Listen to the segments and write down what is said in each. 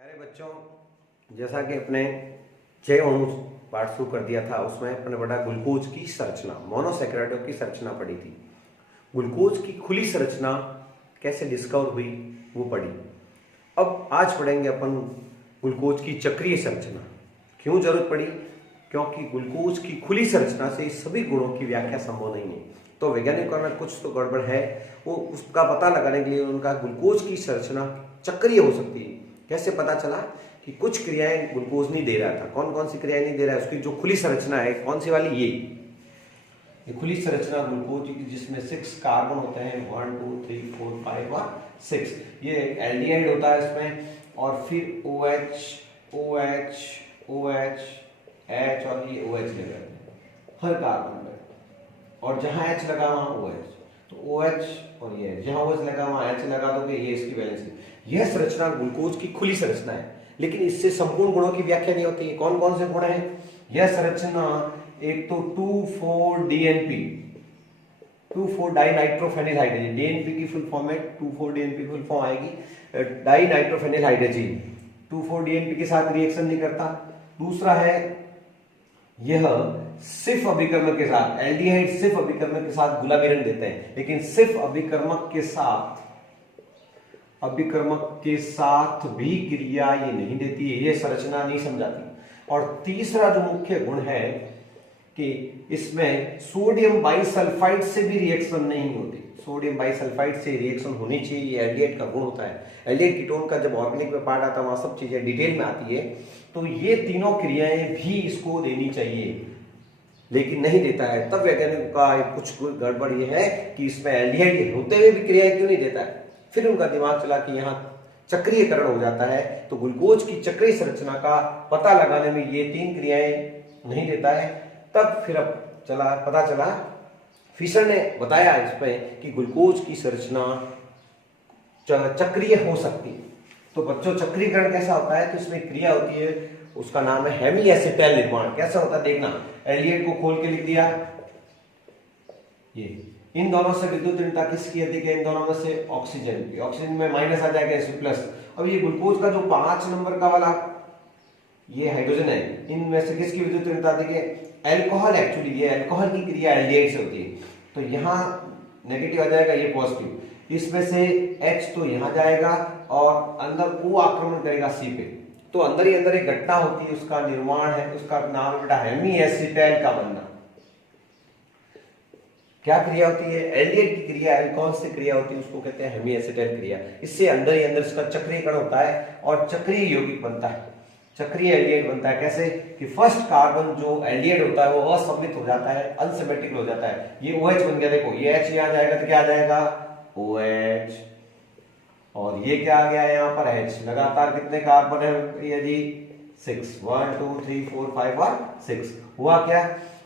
प्यारे बच्चों, जैसा कि अपने 6 अणु पाठ शुरू कर दिया था, उसमें अपने बड़ा ग्लूकोज की संरचना, मोनोसैकेराइडों की संरचना पढ़ी थी। ग्लूकोज की खुली संरचना कैसे डिस्कवर हुई वो पढ़ी। अब आज पढ़ेंगे अपन ग्लूकोज की चक्रीय संरचना। क्यों जरूरत पड़ी? क्योंकि ग्लूकोज की खुली संरचना से सभी गुणों की व्याख्या संभव नहीं है। तो वैज्ञानिकों में कुछ तो गड़बड़ है, वो उसका पता लगाने के लिए उनका ग्लूकोज की संरचना चक्रीय हो सकती है। कैसे पता चला कि कुछ क्रियाएं ग्लूकोज नहीं दे रहा था? कौन कौन सी क्रियाएं नहीं दे रहा है? उसकी जो खुली संरचना है, कौन सी वाली? ये खुली संरचना ग्लूकोज की, जिसमें 6 कार्बन होते हैं, 1 2 3 4 5 और 6। ये एल्डिहाइड होता है इसमें, और फिर OH OH OH H और ये OH लगे रहते हैं हर कार्बन में, और जहां H लगा वहां OH, तो OH और ये जहां OH लगा वहां H लगा दोगे, ये इसकी वैलेंसी। यह संरचना ग्लूकोज की खुली संरचना है, लेकिन इससे संपूर्ण गुणों की व्याख्या नहीं होती है। कौन कौन से गुण हैं? यह संरचना एक तो 2,4-DNP, 2,4-डाइनाइट्रोफेनिल हाइड्रोजन, DNP की फुल फॉर्म है 2,4-DNP की फुल फॉर्म आएगी डाइनाइट्रोफेनिल हाइड्रोजन। 2,4-DNP के साथ रिएक्शन नहीं करता। दूसरा है यह सिर्फ अभिकर्मक के साथ, एल्डिहाइड सिर्फ अभिकर्मक के साथ गुलाबीरंग देते हैं, लेकिन सिर्फ अभिकर्मक के साथ भी क्रिया ये नहीं देती है, ये संरचना नहीं समझाती। और तीसरा जो मुख्य गुण है कि इसमें सोडियम बाइसल्फाइड से भी रिएक्शन नहीं होती। सोडियम बाइसल्फाइड से रिएक्शन होनी चाहिए, ये एल्डिहाइड का गुण होता है। एल्डिहाइड कीटोन का जब ऑर्गेनिक में पार्ट आता है, वहां सब चीजें डिटेल में आती है। तो ये तीनों क्रियाएं भी इसको देनी चाहिए, लेकिन नहीं देता है। तब वैज्ञानिकों का कुछ गड़बड़ ये है कि इसमें एल्डिहाइड होते हुए भी क्रियाएं क्यों नहीं देता है। फिर उनका दिमाग चला कि यहाँ चक्रीयकरण हो जाता है, तो ग्लूकोज की चक्रीय संरचना का पता लगाने में ये 3 क्रियाएं नहीं देता है। तब फिर अब पता चला, फिशर ने बताया इसमें कि ग्लूकोज की संरचना चक्रीय हो सकती है। तो बच्चों, चक्रीकरण कैसा होता है? तो इसमें क्रिया होती है, उसका नाम है हेमी एसिटाइल निर्माण। कैसा होता है देखना, एल्डिहाइड को खोल के लिख दिया, ये इन दोनों से विद्युत ऋणता किसकी अधिक है? इन दोनों में से ऑक्सीजन की। ऑक्सीजन में माइनस आ जाएगा, इसमें प्लस। अब ये ग्लूकोज का जो 5 नंबर का वाला ये हाइड्रोजन है, इनमें से किसकी विद्युत ऋणता अधिक है? अल्कोहल। एक्चुअली ये अल्कोहल की क्रिया एल्डिहाइड से होती है, तो यहाँ नेगेटिव आ जाएगा, ये पॉजिटिव। इसमें से H तो यहाँ जाएगा और अंदर O आक्रमण करेगा C पे। तो अंदर ही अंदर एक घटना होती है, उसका निर्माण है, उसका नाम बेटा हेमी एसिटाइल का बनना। क्या क्रिया होती है? एल्डिहाइड की क्रिया, कौन सी क्रिया होती है? उसको कहते हैं हेमी एसिटाइल क्रिया। इससे अंदर ही अंदर इसका चक्रीयकरण होता है और चक्रीय यौगिक बनता है, चक्रीय एल्डिहाइड बनता है। कैसे कि फर्स्ट कार्बन जो एल्डिहाइड होता है वो असममित हो जाता है, अनसिमेट्रिकल हो जाता है। ये OH बन गया, देखो ये H यहाँ जाएगा तो क्या आ जाएगा? OH। और ये क्या आ गया यहाँ पर? H। लगातार कितने कार्बन है ये जी? 6, 1 2 3 4 5 और 6। हुआ क्या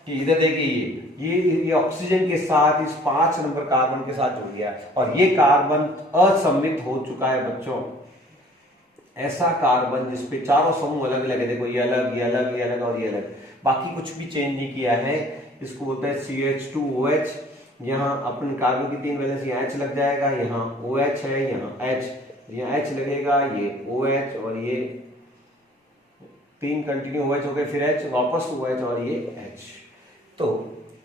कि इधर देखिए ये ऑक्सीजन के साथ इस 5 नंबर कार्बन के साथ जुड़ गया, और ये कार्बन असममित हो चुका है बच्चों। ऐसा कार्बन जिसपे चारों समूह अलग अलग है, देखो ये अलग, ये अलग, ये अलग और ये अलग, बाकी कुछ भी चेंज नहीं किया है। इसको बोलते हैं CH2OH। यहाँ अपन कार्बन की 3 वैलेंस, यहाँ H लग जाएगा, यहाँ OH है, यहाँ H, यहाँ H लगेगा, ये OH और ये 3 कंटिन्यू OH हो गए, फिर H, वापस OH और ये H। तो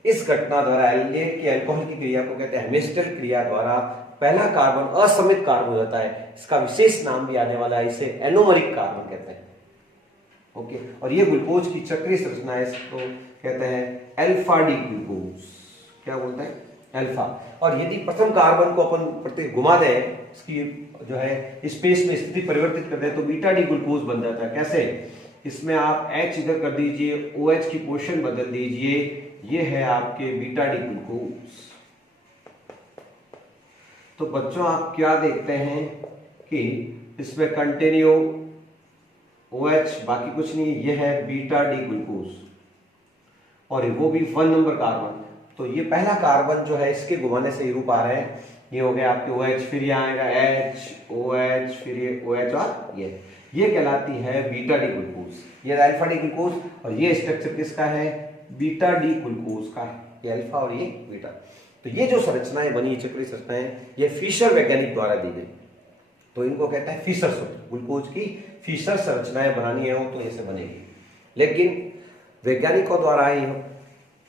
इस घटना द्वारा एल्डिहाइड की अल्कोहल की क्रिया को कहते हैं हेमी एसिटाइल क्रिया द्वारा पहला कार्बन असममित कार्बन हो जाता है। इसका विशेष नाम भी आने वाला है, इसे एनोमरिक कार्बन कहते हैं। ओके, और ये ग्लूकोज की चक्रीय संरचना है, इसको कहते हैं अल्फा डी ग्लूकोज। क्या बोलते हैं? अल्फा। और यदि प्रथम कार्बन को अपन प्रति घुमा दें, इसकी जो है स्पेस में स्थिति परिवर्तित कर दें, तो बीटा डी ग्लूकोज बन जाता है। कैसे? इसमें आप H इधर कर दीजिए, OH की पोजीशन बदल दीजिए, ये है आपके बीटा डी ग्लूकोज। तो बच्चों, आप क्या देखते हैं कि इसमें कंटिन्यू OH, बाकी कुछ नहीं, ये है बीटा डी ग्लूकोज, और वो भी 1 नंबर कार्बन। तो ये पहला कार्बन जो है, इसके घुमाने से ये रूप आ रहे हैं, ये हो गया आपके OH, फिर यहाँ आएगा H, OH, फिर ये OH और ये कहलाती है बीटा डी ग्लूकोज। ये अल्फा डी ग्लूकोज, और ये स्ट्रक्चर किसका है? बीटा डी ग्लूकोज का है, ये अल्फा और ये बीटा। तो ये जो संरचनाएं बनी, चक्रीय संरचनाएं, ये फिशर वैज्ञानिक द्वारा दी गई। तो इनको कहते हैं फिशर सूत्र। ग्लूकोज की फिशर संरचनाएं बनानी है हो तो ऐसे बनेगी। लेकिन वैज्ञानिकों द्वारा ही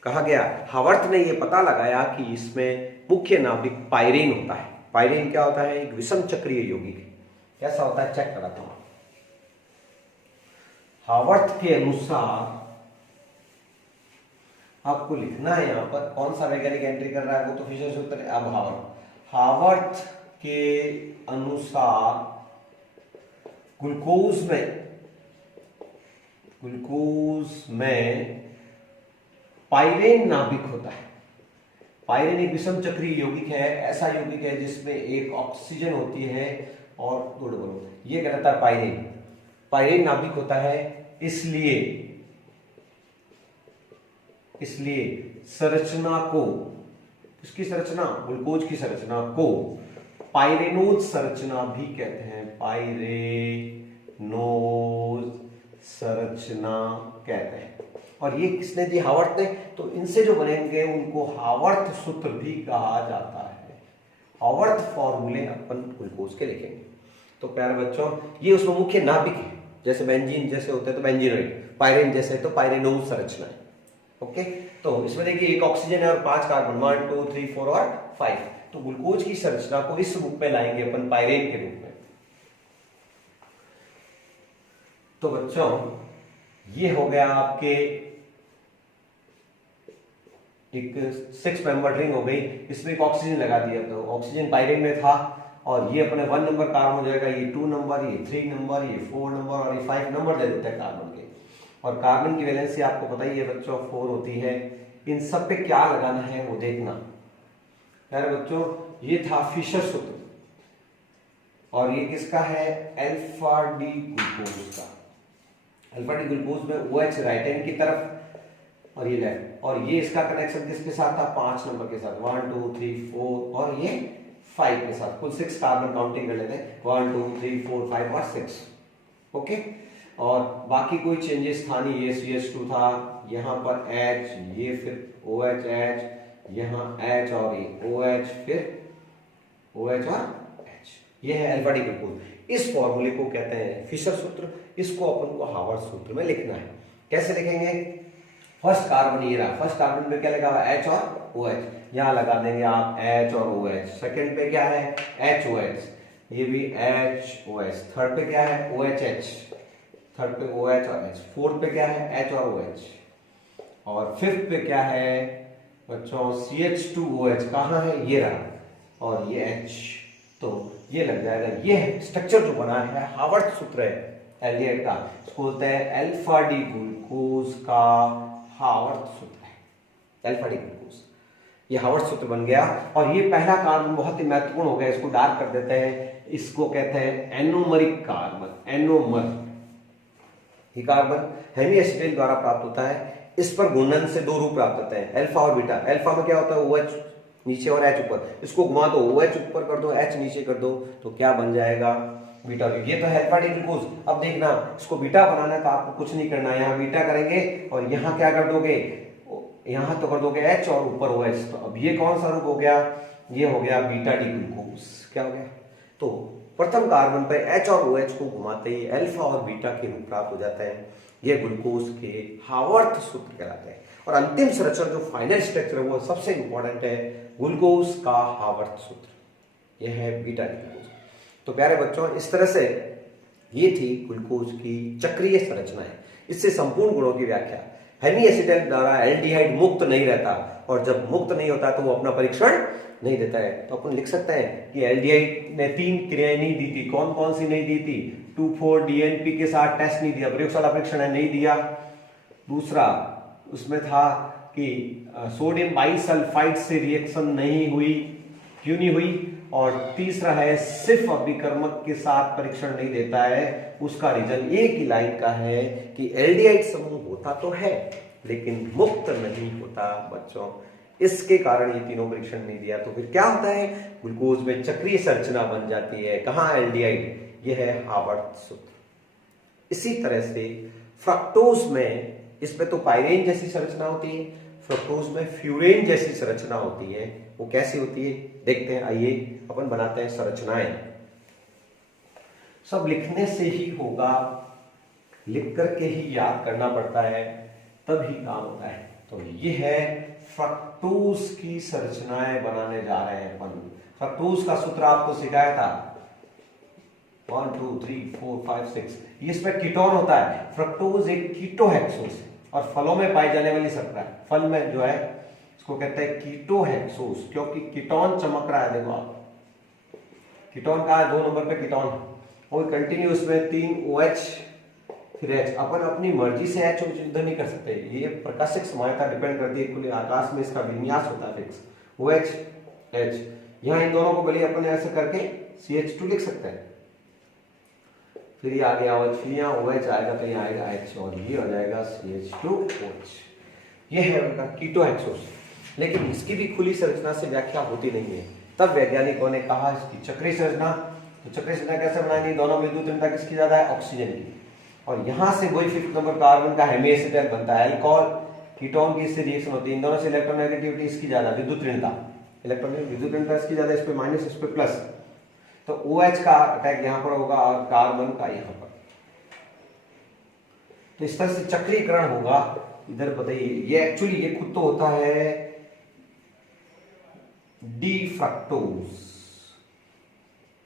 कहा गया, हावर्थ ने यह पता लगाया कि इसमें मुख्य नाभिक पायरीन होता है। पायरीन क्या होता है? एक विषम चक्रीय यौगिक। कैसा होता है चेक कराता हूं। हावर्थ के अनुसार आपको लिखना है यहां पर कौन सा वैज्ञानिक एंट्री कर रहा है, वो तो फिशर सूत्र है। अब हावर्थ के अनुसार ग्लूकोज में पायरेन नाभिक होता है। पायरेन एक विषम चक्रीय यौगिक है, ऐसा यौगिक है जिसमें एक ऑक्सीजन होती है और दो डबल, ये कहलाता है पायरेन। पायरेन नाभिक होता है, इसलिए संरचना को, इसकी संरचना, ग्लूकोज की संरचना को पायरेनोज संरचना भी कहते हैं। पायरेनोज संरचना कहते हैं। और ये किसने दी? हावर्थ ने। तो इनसे जो बनेंगे उनको हावर्थ सूत्र भी कहा जाता है। हावर्थ फॉर्मूले अपन ग्लूकोज के लिखेंगे। तो प्यारे बच्चों, ये उसमें मुख्य नाभिक है। जैसे बेंजीन जैसे होते हैं तो बेंजीनोइड, पायरेन जैसे तो पायरेनोज संरचना है। ओके, तो इसमें देखिए एक ऑक्सीजन है और 5 कार्बन, 1 2 3 4 और 5। तो ग्लूकोज की संरचना को इस रूप में लाएंगे अपन पायरेन के रूप में। तो बच्चों ये हो गया आपके एक 6 मेंबर रिंग हो गई। इसमें एक ऑक्सीजन लगा दिया, तो ऑक्सीजन पायरेन में था और ये अपने 1 नंबर कार्बन हो जाएगा, ये 2 नंबर, ये 3 नंबर, ये 4 नंबर और ये 5 नंबर दे देते हैं कार्बन के। और कार्बन की वैलेंसी आपको पता ही है बच्चों 4 होती है। इन सब पे क्या लगाना है वो देखना। यार बच्चों, ये था फिशर सूत्र और ये किसका है? अल्फा डी ग्लूकोज का। अल्फा डी ग्लूकोज में OH राइट हैंड की तरफ और ये लेफ्ट, और ये इसका कनेक्शन किसके साथ था? 5 नंबर के साथ, 1 2 3 4 और ये 5 के साथ। कुल 6 कार्बन काउंटिंग कर लेते हैं, 1 2 3 4 5 और 6। ओके, और बाकी कोई चेंजेस था नहीं। ये CH2 था, यहाँ पर H, ये फिर OH H, यहाँ H और ये OH, फिर OH और H। ये है अल्फा डी ग्लूकोज। इस फॉर्मूले को कहते हैं फिशर सूत्र। इसको अपन को हावर्थ सूत्र में लिखना है। कैसे लिखेंगे? फर्स्ट कार्बन ये रहा, फर्स्ट कार्बन में क्या लगा हुआ? H और OH, यहाँ लगा देंगे आप H और OH। सेकंड पे क्या है? HOH, ये भी HOH। थर्ड पे क्या है? OHH, थर्ड पे OH और H। फोर्थ पे क्या है? H और OH। और फिफ्थ पे क्या है बच्चों? CH2OH। कहाँ है? ये रहा, और ये H। तो ये लग जाएगा। ये स्ट्रक्चर जो बना है हावर्थ सूत्र है एल्डिहाइड का, इसको बोलते हैं अल्फा डी ग्लूकोज का हावर्थ सूत्र है। अल्फा डी ग्लूकोज, ये हावर्थ सूत्र बन गया। और ये पहला कार्बन बहुत ही महत्वपूर्ण हो गया, इसको डार्क कर देते हैं। इसको कहते हैं एनोमरिक कार्बन। एनोमर, ये कार्बन हेमीएसिटाइल द्वारा प्राप्त होता है। इस पर घूर्णन से 2 रूप प्राप्त होते हैं, अल्फा और बीटा। अल्फा में क्या होता है? OH नीचे और H ऊपर। इसको घुमा दो, OH ऊपर कर दो, H नीचे कर दो, तो क्या बन जाएगा? बीटा। ये तो है अल्फा डी ग्लूकोज। अब देखना, इसको बीटा बनाना तो आपको कुछ नहीं करना है। यहाँ बीटा करेंगे और यहाँ क्या कर दोगे? यहाँ तो कर दोगे H और ऊपर OH। तो अब ये कौन सा रूप हो गया? ये हो गया बीटा डी ग्लूकोज। क्या हो गया? तो प्रथम कार्बन पर H और OH को घुमाते ही अल्फा और बीटा के रूप प्राप्त हो जाते हैं। ये ग्लूकोज के हावर्थ सूत्र कहलाते हैं। और अंतिम संरचना जो फाइनल स्ट्रक्चर है वो सबसे इंपॉर्टेंट है, ग्लूकोज का हावर्थ सूत्र, यह है बीटा डी ग्लूकोज। तो प्यारे बच्चों, इस तरह से ये थी ग्लूकोज की चक्रीय संरचनाएं। इससे संपूर्ण गुणों की व्याख्या। हेमीएसिटाइल द्वारा एल्डिहाइड मुक्त नहीं रहता, और जब मुक्त नहीं होता तो वो अपना परीक्षण नहीं देता है। तो अपन लिख सकते हैं कि एल्डिहाइड ने 3 क्रियाएं नहीं दी थी। कौन कौन सी नहीं दी थी? 2,4-DNP के साथ टेस्ट नहीं दिया, प्रयोगशाला परीक्षण नहीं दिया। दूसरा उसमें था कि सोडियम बाइसल्फाइड से रिएक्शन नहीं हुई, क्यों नहीं हुई? और तीसरा है सिर्फ अभिकर्मक के साथ परीक्षण नहीं देता है। उसका रीजन एक ही लाइन का है कि एल्डिहाइड समूह होता तो है लेकिन मुक्त नहीं होता बच्चों। इसके कारण ये तीनों परीक्षण नहीं दिया। तो फिर क्या होता है? ग्लूकोज में चक्रीय संरचना बन जाती है। कहाँ? एल्डिहाइड। यह है हावर्थ सूत्र। इसी तरह से फ्रक्टोज में, इसमें तो पायरेन जैसी संरचना होती है, फ्रक्टोज में फ्यूरेन जैसी संरचना होती है। वो कैसी होती है देखते हैं। आइए अपन बनाते हैं संरचनाएं। सब लिखने से ही होगा, लिख करके ही याद करना पड़ता है, तब ही काम होता है। तो ये है फ्रक्टोज की संरचनाएं बनाने जा रहे हैं अपन। फ्रक्टोज का सूत्र आपको सिखाया था 1 2 3 4 5 6। ये इसमें कीटोन होता है। फ्रक्टोज एक कीटोहेक्सोस है और फलों में पाई जाने वाली शर्करा है। फल में जो है इसको कहते हैं कीटोहेक्सोस, क्योंकि कीटोन चमक रहा है। देखो आप, कीटोन का 2 नंबर पे कीटोन और कंटिन्यूस में 3 OH फिर H। अपन अपनी मर्जी से H उधर नहीं कर सकते, ये प्रकाशिक समायता डिपेंड करती है। खुले आकाश में इसका विन्यास होता है फिक्स, OH H। यहाँ इन दोनों को बल्कि अपन ऐसे करके CH2 लिख सकते हैं। फिर ये आ गया OH, फिर यहाँ OH आएगा तो यहाँ आएगा H और ये हो जाएगा CH2OH। ये है उनका कीटोहेक्सोस। लेकिन इसकी भी खुली संरचना से व्याख्या होती नहीं है। तब वैज्ञानिकों ने कहा इसकी चक्रीय संरचना। तो चक्रीय संरचना कैसे बनाएंगे? दोनों विद्युत ऋणता किसकी ज्यादा है? ऑक्सीजन की। और यहां से वही 5th नंबर कार्बन का हेमीएसिटल बनता है, अल्कोहल। कीटोन की इससे रिएक्शन होती है, इन दोनों से इलेक्ट्रोनेगेटिविटी इसकी ज्यादा, विद्युत ऋणता, इलेक्ट्रॉन विद्युत ऋणता इसकी ज्यादा, इस पे माइनस इस पे प्लस। तो OH का अटैक यहां पर होगा और कार्बन का यहां पर। तो इस तरह से चक्रीकरण होगा। इधर बताइए, ये एक्चुअली ये खुद तो होता है डी फ्रक्टोज,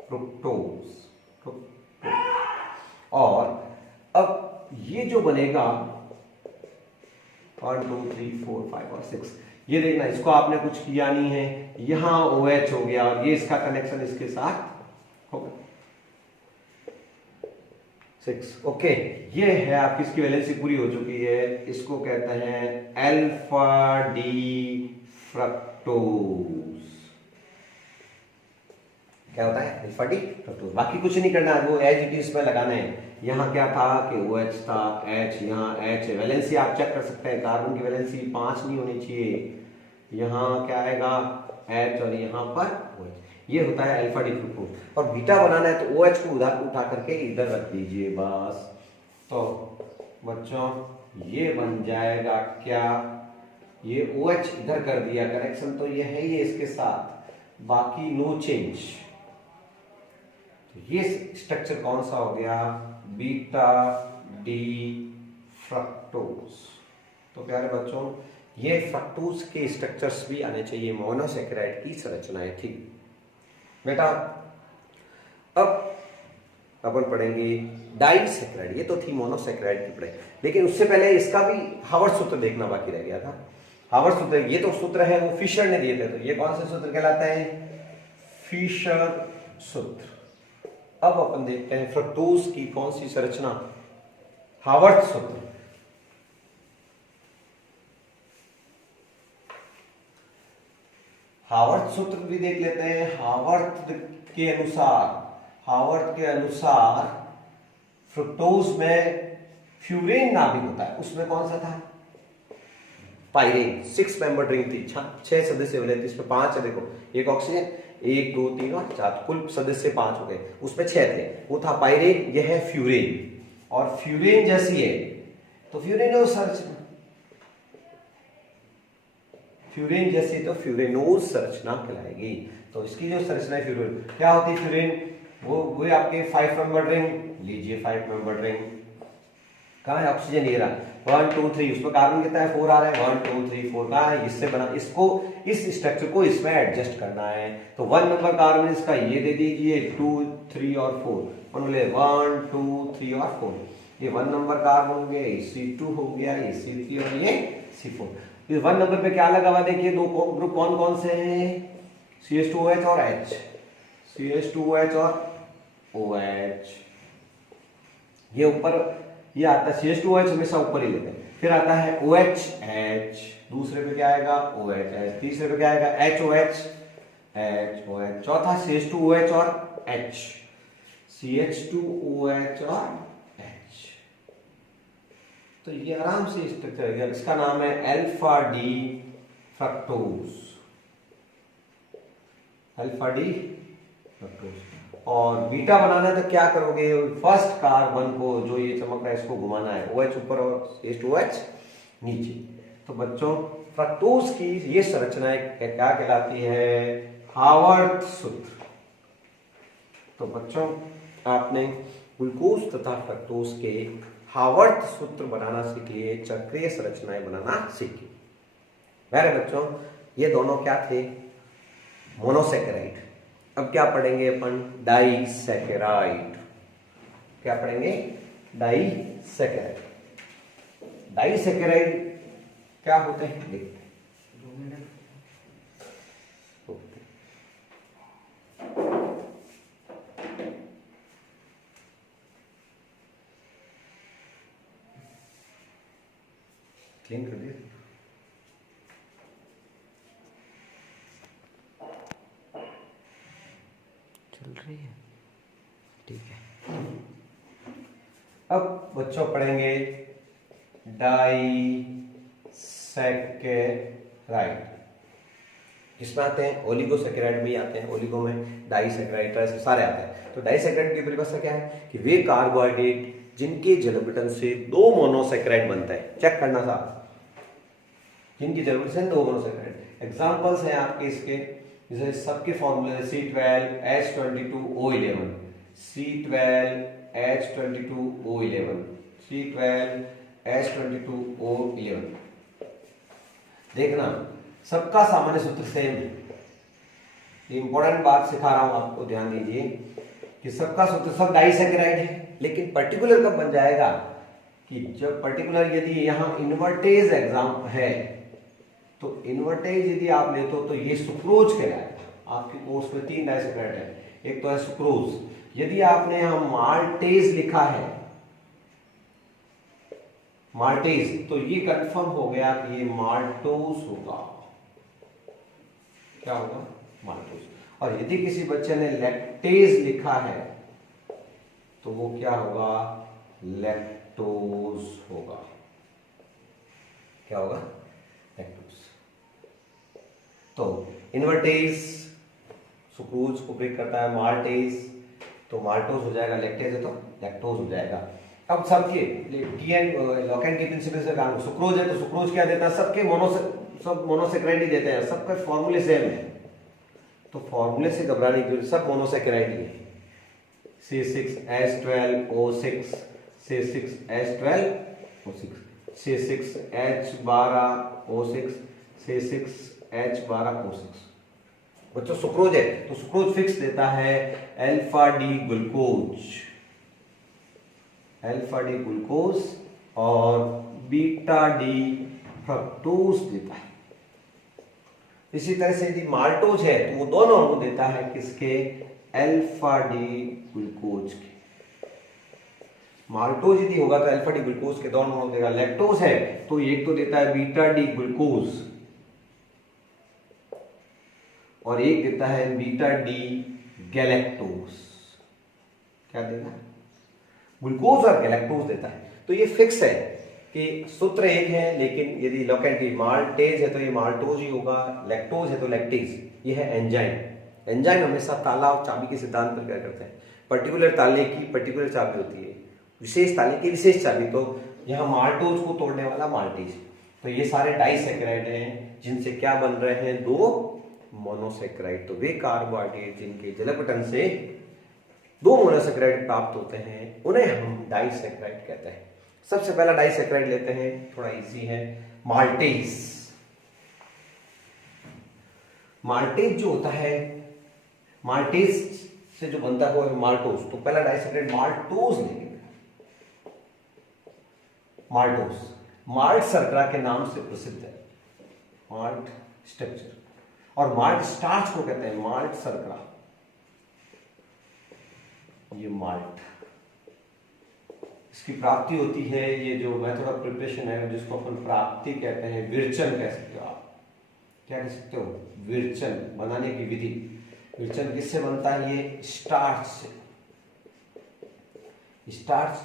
फ्रुक्टोज। और अब ये जो बनेगा 1 2 3 4 5 और 6, ये देखना, इसको आपने कुछ किया नहीं है। यहां OH हो गया और ये इसका कनेक्शन इसके साथ होगा 6। ओके, ये है आपकी, इसकी वैलेंसी पूरी हो चुकी है। इसको कहते हैं अल्फा डी फ्रक्टोज। क्या होता है? Alpha D fructose. बाकी कुछ नहीं करना है, वो एच डी इसमें लगाना है। यहाँ क्या था कि OH था, H, यहाँ H है। वैलेंसी आप चेक कर सकते हैं, कार्बन की वैलेंसी 5 नहीं होनी चाहिए। यहाँ क्या आएगा? H और यहाँ पर OH। ये होता है अल्फा डी फ्रक्टोज। और बीटा बनाना है तो OH को उधर उठा करके इधर रख दीजिए बस। तो बच्चों ये बन जाएगा क्या? ये OH इधर कर दिया, कनेक्शन तो ये है ही इसके साथ, बाकी नो चेंज। तो ये स्ट्रक्चर कौन सा हो गया? Beta D fructose. तो प्यारे बच्चों, ये फ्रक्टोज के स्ट्रक्चर्स भी आने चाहिए मोनोसैकेराइड की संरचनाएं थी। बेटा अब अपन पढ़ेंगे डाइसैकेराइड। ये तो थी मोनोसैकेराइड की पढ़ाई, लेकिन उससे पहले इसका भी हावर्ड सूत्र देखना बाकी रह गया था। हावर्ड सूत्र, ये तो सूत्र है वो फिशर ने दिए थे। तो ये कौन से सूत्र कहलाते हैं? फिशर सूत्र। अब अपन देखते हैं फ्रक्टोज की कौन सी संरचना, हावर्ड सूत्र। हावर्ड सूत्र भी देख लेते हैं। हावर्ड के अनुसार फ्रुक्टोज में फ्यूरेन नाभिक होता है, उसमें कौन सा था? पाइरेन। 6 मेंबर रिंग थी, 6 सदस्य वाले थे, इसमें 5 है। देखो, एक ऑक्सीजन, 1 2 3 और 4, कुल सदस्य 5 हो गए। उसमें 6 थे, वो था पाइरेन, यह है फ्यूरेन। और फ्यूरेन जैसी है तो फ्यूरेनोज संरचना, फ्यूरेन जैसी तो फ्यूरेनोज संरचना कहलाएगी। तो इसकी जो संरचना है फ्यूरेन, क्या होती है फ्यूरेन? वो आपके 5 मेंबर रिंग लीजिए, 5 मेंबर रिंग कहाँ है? ऑक्सीजन ये रहा, 1 2 3, उसमें कार्बन कितना है? 4 आ रहा है, 1 2 3 4 कहाँ है? इससे बना, इसको इस स्ट्रक्चर को इसमें एडजस्ट करना है। तो 1 नंबर कार्बन इसका ये दे दीजिए, 2 3 और 4, बोले 1 2 3 और 4। ये 1 नंबर कार्बन हो गया, ये C2 हो गया, ये C3 और ये C4। इस 1 नंबर पे क्या लगा हुआ देखिए, दो ग्रुप कौन कौन से हैं? CH2OH और H, CH2OH और OH। ये ऊपर ये आता है CH2OH, हमेशा ऊपर ही लेते हैं। फिर आता है OHH, दूसरे पे क्या आएगा? OHH, तीसरे पे क्या आएगा? HOH, HOH, चौथा CH2OH और H, CH2OH और H। तो ये आराम से स्ट्रक्चर है, इसका नाम है alpha D fructose, alpha D fructose. और बीटा बनाना है तो क्या करोगे? फर्स्ट कार्बन को जो ये चमक रहा है इसको घुमाना है, OH ऊपर और CH2OH नीचे। तो बच्चों फ्रक्टोज की ये संरचना क्या कहलाती है? हावर्ड सूत्र। तो बच्चों आपने ग्लूकोज तथा फ्रक्टोज के हावर्त सूत्र बनाना सीख लिए, चक्रीय संरचनाएं बनाना सीखी। मेरे बच्चों, ये दोनों क्या थे? मोनोसेकेराइड। अब क्या पढ़ेंगे अपन? डाइसेकेराइड। क्या पढ़ेंगे? डाइसेकेराइड। डाइसेकेराइड क्या होते हैं देखते हैं। क्लीन कर दिया। चल रही है, ठीक है। अब बच्चों पढ़ेंगे डाइसेकेराइड, जिसमें आते हैं ओलिगोसेकेराइड भी आते हैं, ओलिगो में डाइसेकेराइड सारे आते हैं। तो डाइसेकेराइड की परिभाषा क्या है कि वे कार्बोहाइड्रेट जिनके जलविघटन से दो मोनोसेकेराइड बनता है। चेक करना साहब, जिनकी जलविघटन से दो मोनोसेकेराइड। एग्जांपल्स हैं आपके इसके, जैसे सबके फॉर्मूले C12H22O11, C12H22O11, C12H22O11। देखना सबका सामान्य सूत्र सेम है। इंपॉर्टेंट बात सिखा रहा हूं आपको, ध्यान दीजिए कि सबका सूत्र सब डाइसेकेराइड है, लेकिन पर्टिकुलर कब बन जाएगा कि जब पर्टिकुलर यदि यहां इन्वर्टेज एग्जाम है, तो इन्वर्टेज यदि आप लेते हो तो ये सुक्रोज कहलाएगा। आपके कोर्स में 3 डाइसेकेराइड है, एक तो है सुक्रोज। यदि आपने यहां माल्टेज लिखा है, माल्टेज, तो ये कंफर्म हो गया कि ये माल्टोज होगा। क्या होगा? माल्टोज। और यदि किसी बच्चे ने लैक्टेज लिखा है तो वो क्या होगा? लैक्टोज होगा। क्या होगा? लैक्टोज। तो इन्वर्टेज सुक्रोज को ब्रेक करता है, माल्टेज तो माल्टोज हो जाएगा, लैक्टेज है तो लैक्टोज हो जाएगा। अब सबके लॉकेट के प्रिंसिपल से काम, सुक्रोज है तो सुक्रोज क्या देता है? सबके सब मोनोसेकेराइड ही देते हैं, सबका फॉर्मूले सेम है, तो फॉर्मूले से घबराने की जरूरत, सब मोनोसेकेराइड ही है। C6H12O6, C6H12O6, C6H12O6, C6H12O6। बच्चों सुक्रोज है तो सुक्रोज फिक्स देता है alpha D glucose, alpha D glucose, और बीटा डी फ्रक्टोज देता है। इसी तरह से यदि माल्टोज है तो वो दोनों अणु देता है किसके? अल्फा डी ग्लूकोज के। माल्टोज यदि होगा तो अल्फा डी ग्लूकोज के दोनों अणु देगा। लैक्टोज है तो एक तो देता है बीटा डी ग्लूकोज और एक देता है बीटा डी गैलेक्टोज। क्या देगा? ग्लूकोज और गैलेक्टोज देता है। तो ये फिक्स है कि सूत्र एक है, लेकिन यदि लोकेलिटी माल्टेज है तो ये माल्टोज ही होगा, लैक्टोज है तो लैक्टेज। ये है एंजाइम। एंजाइम हमेशा ताला और चाबी के सिद्धांत पर क्या करते हैं? पर्टिकुलर ताले की पर्टिकुलर चाबी होती है, विशेष ताले की विशेष चाबी। तो यहाँ माल्टोज को तोड़ने वाला माल्टेज। तो ये सारे डाइसेकेराइड हैं जिनसे क्या बन रहे हैं? दो मोनोसेकेराइड। तो वे कार्बोहाइड्रेट जिनके जलपटन से दो मोनोसेकेराइड प्राप्त होते हैं उन्हें हम डाइसेकेराइड कहते हैं। सबसे पहला डाइसेकेराइड लेते हैं, थोड़ा इजी है, माल्टेज। माल्टेज जो होता है, माल्टेज से जो बनता है वो है माल्टोज। तो पहला डाइसेकेराइड माल्टोज लेंगे। माल्टोज माल्ट शर्करा के नाम से प्रसिद्ध है, माल्ट स्ट्रक्चर। और माल्ट स्टार्च को कहते हैं माल्ट शर्करा। ये माल्ट, इसकी प्राप्ति होती है, ये जो मेथड ऑफ प्रिपरेशन है जिसको अपन प्राप्ति कहते हैं, विरचन कह सकते हो आप। क्या कह सकते हो? विरचन, बनाने की विधि। विरचन किससे बनता है? ये स्टार्च से। स्टार्च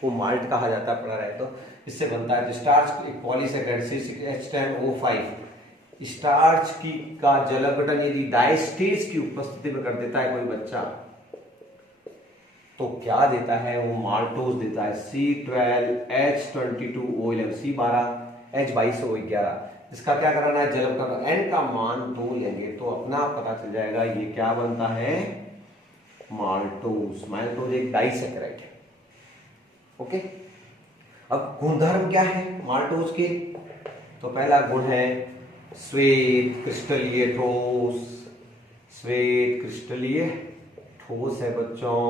को माल्ट कहा जाता है, पढ़ा रहे तो इससे बनता है। स्टार्च एक पॉलीसेकेराइड C6H10O5, स्टार्च की का जलपटन यदि डाइस्टेज की उपस्थिति में कर देता है कोई बच्चा तो क्या देता है? वो माल्टोज देता है। C12H22O11, C12H22O11, इसका क्या कराना है? जलपटन। N का मान 2 लेंगे तो अपना पता चल जाएगा ये क्या बनता है? माल्टोज। माल्टोज एक डाइसैकेराइड है। ओके, अब गुणधर्म क्या है माल्टोज के? तो पहला गुण है श्वेत क्रिस्टलीय ठोस। श्वेत क्रिस्टलीय ठोस है बच्चों।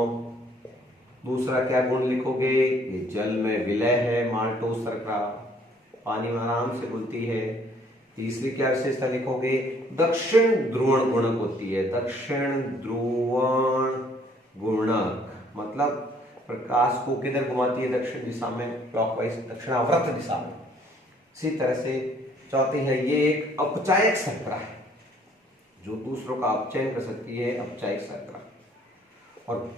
दूसरा क्या गुण लिखोगे? ये जल में विलय है, माल्टोज शर्करा पानी में आराम से घुलती है। तीसरी क्या विशेषता लिखोगे? दक्षिण ध्रुवण गुणक होती है। दक्षिण ध्रुवण गुणक मतलब प्रकाश को किधर घुमाती है? दक्षिण दिशा में, क्लॉकवाइज, दक्षिणावर्त दिशा में। इसी तरह से चौथी है, ये एक अपचायक शर्करा है जो दूसरों का अपचयन कर सकती है, अपचायक शर्करा। और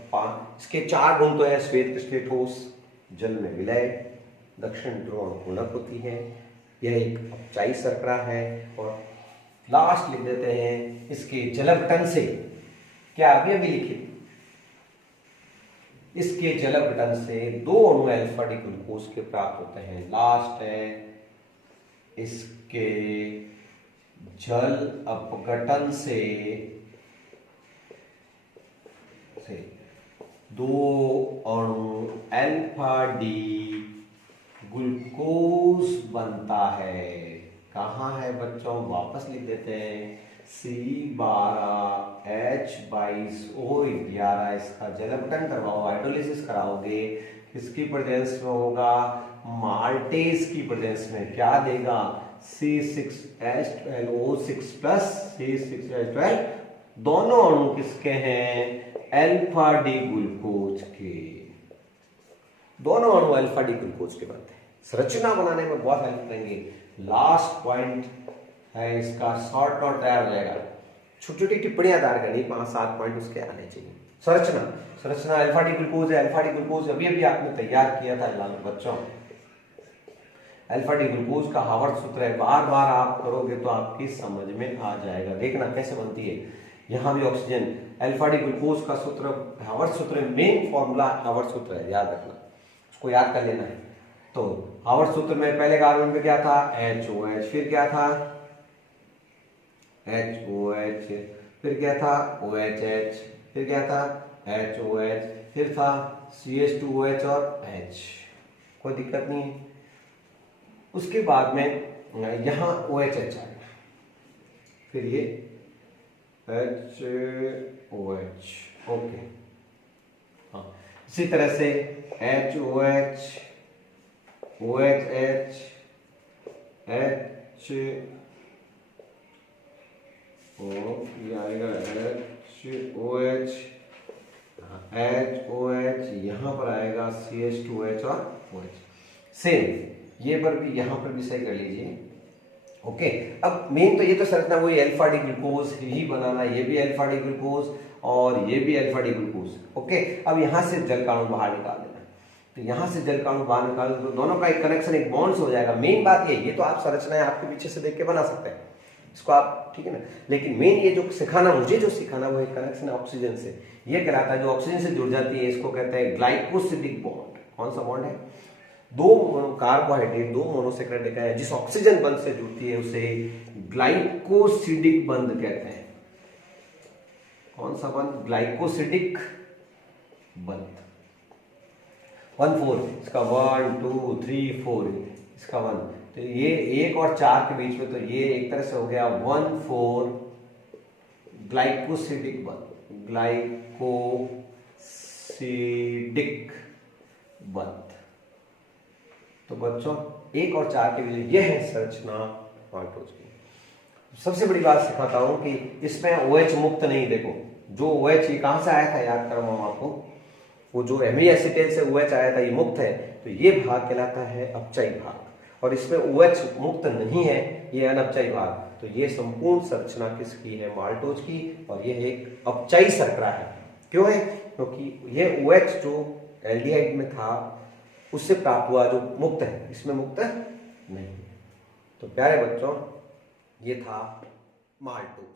इसके 4 गुण तो है, श्वेत क्रिस्टलीय ठोस, जल में विलय, दक्षिण ध्रुवण गुणक होती है, यह एक अपचायी शर्करा है। और लास्ट लिख देते हैं इसके जलपटन से, क्या अभी अभी लिखे, इसके जलपटन से 2 अणु अल्फा डी ग्लूकोज के प्राप्त होते हैं। लास्ट है इसके जल अपघटन से 2 अणु अल्फा डी ग्लूकोज बनता है। कहाँ है बच्चों? वापस लिख देते हैं, C12H22O11 इसका जलपटन करवाओ, हाइड्रोलिसिस कराओगे, इसकी प्रेजेंस में होगा, माल्टेज की प्रेजेंस में क्या देगा? C6H12O6 प्लस C6H12, दोनों अणु किसके हैं? अल्फा डी ग्लूकोज के। दोनों अणु अल्फा डी ग्लूकोज के बनते हैं। संरचना बनाने में बहुत हेल्प करेंगे। लास्ट पॉइंट है इसका, शॉर्ट नोट तैयार हो जाएगा, छोटी छोटी टिप्पणियां तैयार करनी, 5-7 पॉइंट उसके आने चाहिए। संरचना अल्फा डी ग्लूकोज है। अल्फा डी ग्लूकोज अभी अभी आपने तैयार किया था बच्चों। अल्फा डी ग्लूकोज का हावर्ट सूत्र है, बार बार आप करोगे तो आपकी समझ में आ जाएगा। देखना कैसे बनती है। यहां भी ऑक्सीजन, अल्फा डी ग्लूकोज का सूत्र हावर्ट सूत्र, मेन फॉर्मूला हावर्ट सूत्र है, याद रखना, उसको याद कर लेना है। तो हावर्ट सूत्र में पहले कार्बन पे क्या था? HOH, फिर क्या था? HOH, फिर क्या था? OHH, फिर क्या था? HOH, फिर था CH2OH और H। कोई दिक्कत नहीं है। उसके बाद में यहां OHH आएगा, फिर ये HOH। ओके, हाँ, इसी तरह से HOH, OHH, H ये आएगा HOH, HOH, यहाँ पर आएगा CH2OH और OH। सेम ये पर भी, यहाँ पर भी सही कर लीजिए। ओके, अब मेन तो ये तो संरचना वही अल्फा डी ग्लूकोज ही बनाना, ये भी अल्फा डी ग्लूकोज और ये भी अल्फा डी ग्लूकोज। ओके, अब यहाँ से जल का अणु बाहर निकाल देना। तो यहाँ से जल का अणु बाहर निकाल तो दोनों का एक कनेक्शन, एक बॉन्ड हो जाएगा। मेन बात ये तो आप संरचनाएं आपके पीछे से देख के बना सकते हैं इसको आप, ठीक है ना। लेकिन मेन ये जो सिखाना, मुझे जो सिखाना वो एक कनेक्शन है ऑक्सीजन से। ये कहलाता है जो ऑक्सीजन से जुड़ जाती है, इसको कहते हैं ग्लाइकोसिडिक बॉन्ड। कौन सा बॉन्ड है? 2 कार्बोहाइड्रेट, 2 मोनोसेकेराइड है, जिस ऑक्सीजन बंध से जुड़ती है उसे ग्लाइकोसिडिक बंध कहते हैं। कौन सा बंध? ग्लाइकोसिडिक बंध। 1-4 इसका, 1 2 3 4 इसका 1, तो ये 1 और 4 के बीच में, तो ये एक तरह से हो गया 1,4 ग्लाइकोसिडिक बंध, ग्लाइकोसिडिक बंध। तो बच्चों 1 और 4 के बीच यह है संरचना माल्टोज की। सबसे बड़ी बात सिखाता हूं कि इसमें OH मुक्त नहीं। देखो जो OH ये कहां से आया था, याद करवाऊं आपको, वो जो एसिटेल से OH आया था, ये मुक्त है, तो ये भाग कहलाता है अपचयी भाग, और इसमें OH मुक्त नहीं है, ये अनअपचयी भाग। तो ये संपूर्ण संरचना किसकी है? माल्टोज की, और ये एक अपचयी शर्करा है। क्यों है? क्योंकि ये OH जो एल्डिहाइड में था उससे प्राप्त हुआ, जो मुक्त है, इसमें मुक्त नहीं। तो प्यारे बच्चों, ये था माल्टोज।